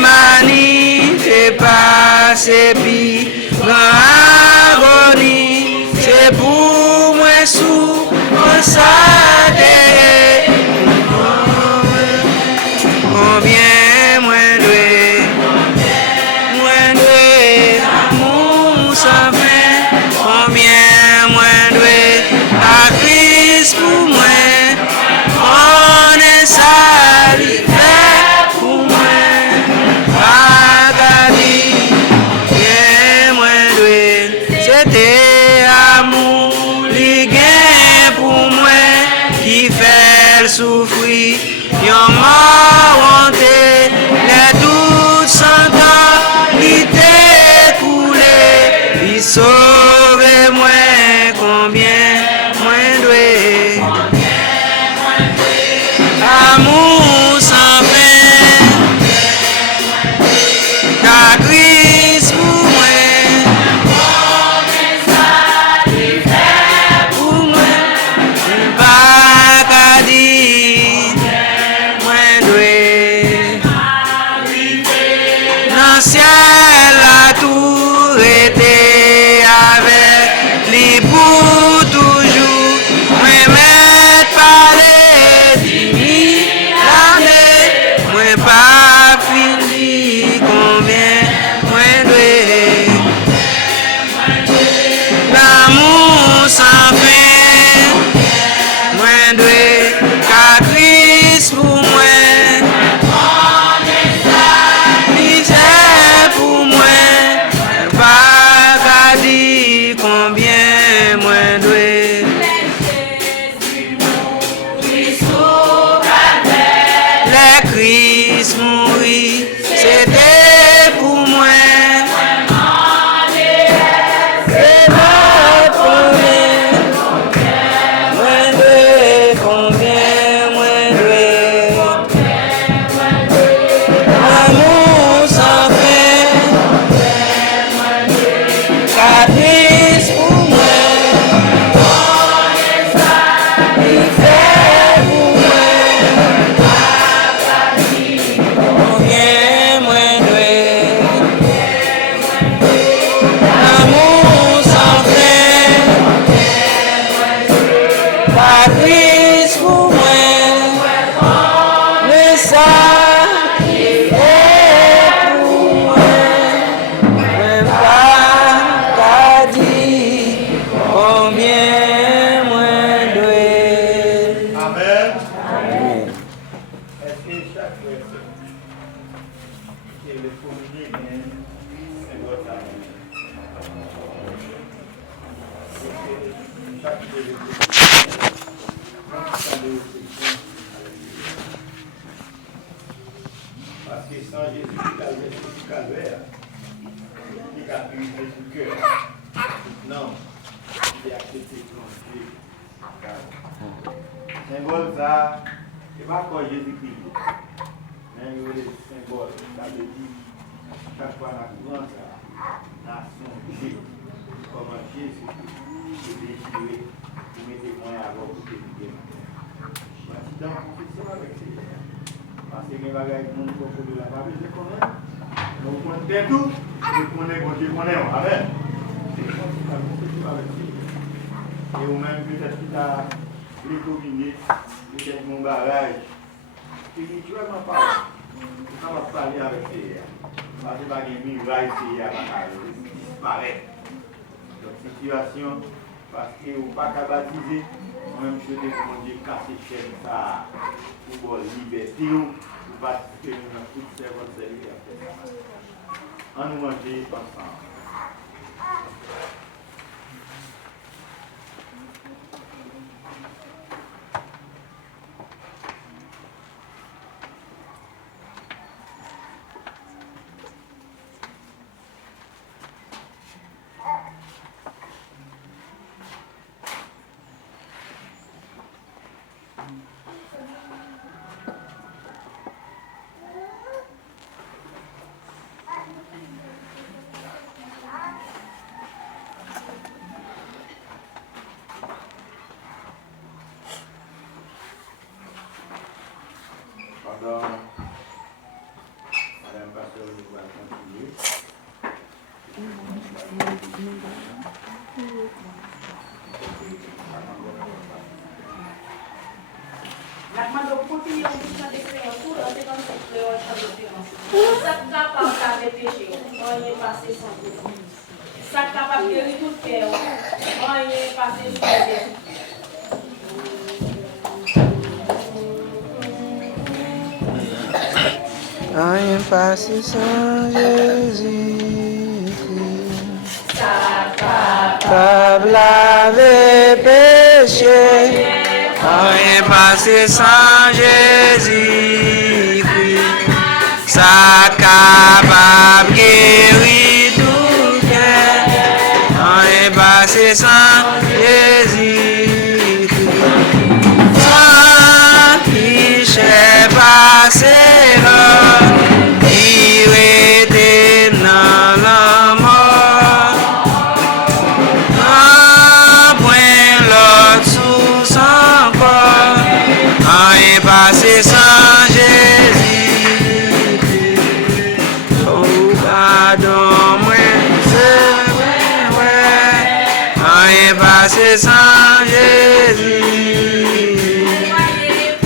mani, c'est pas, c'est puis, agonie, c'est pour moi sous, on s'adhère. Combien moins doué, amour sans fin, combien moins doué, à Christ pour moi, on est sali, fait pour moi, Agadi, bien moins doué, c'était amour, liguin pour moi, qui fait souffrir, yon m'a honté, les doutes sans temps, il t'est coulé, il sauve moi, combien moins doué, amour sans fin, ta Christ pour moi, pour moi, pas qu'à dire, moins doué, dans le ciel la tour était avec les pour toujours, moi m'être parlé d'y l'année, moi pas fini, combien moins doué, l'amour sans fin, moins doué, qu'à Christ pour moi, misère pour moi, pas qu'à dire combien moins doué, les Christ mourit, c'était pour moi, c'est ma première. Moins doué, combien moins doué, amour sans fin, caprice pour moi, il fait pour moi, combien moins doué, amour sans fin, caprice pour moi. Mais ça, est pour moi, même pas qu'à dire combien moins doué. Amen. Amen. Est-ce que chaque personne qui est le premier c'est votre amour? Chaque parce que sans Jésus, il calvaire, il a purifié son cœur. Non, il a accepté son Dieu. Symbole ça, c'est pas encore Jésus-Christ. Mais il y a des symboles, ça veut dire, chaque fois la grande nation Dieu, comment Jésus est déchiré, vous mettez moins avant pour que vous gagnez. Si dans la confession avec ces parce que les bagages monde pour de la Bible je connais. Donc on connaît tout, je connais bon Dieu connaît. Amen. C'est comme ça confession avec ces. Et ou même peut-être qu'il a les communes, peut-être mon barrage. Spirituellement parlant, on va parler avec ces. Parce que pas de miraille c'est à disparaître. Donc situation parce que ou pas qu'à baptiser, même je te demande de casser chaîne ça pour liberté ou participer dans toute servante service après ça. On nous manger ensemble. Madame pasteur nous va continuer. La demande de continuer au bout de création pour le création chaque capable de péché, on y est passé sans doute. Chaque capable de guérir tout cœur, on y est passé sans doute. Rien passé sans Jésus. Capable laver péché. Rien passé sans Jésus. Ça capable guérir tout cœur. Rien passé sans Jésus. Sans péché passé là. Passer sans Jésus, oh pardon moi, c'est ouais, rien passer sans Jésus,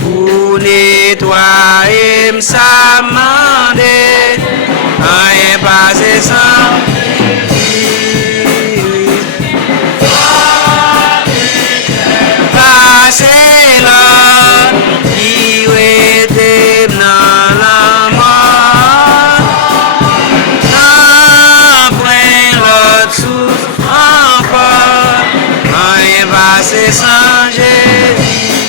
pour nettoyer ça mandé, rien passer sans Jésus, passer là. C'est sans Jésus,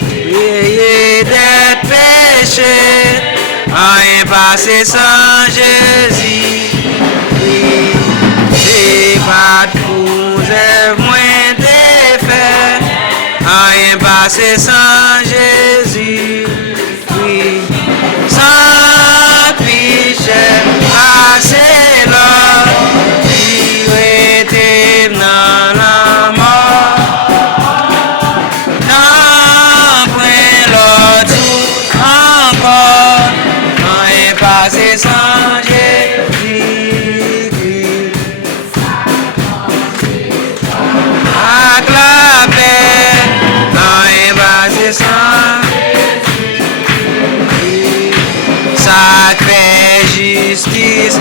priez des péchés, rien passé sans Jésus, c'est pas pour moins défaits, rien passé sans Jésus, sans péché, passé là. Passer sans Jésus, acclamez, rien passer sans Jésus, ça fait justice.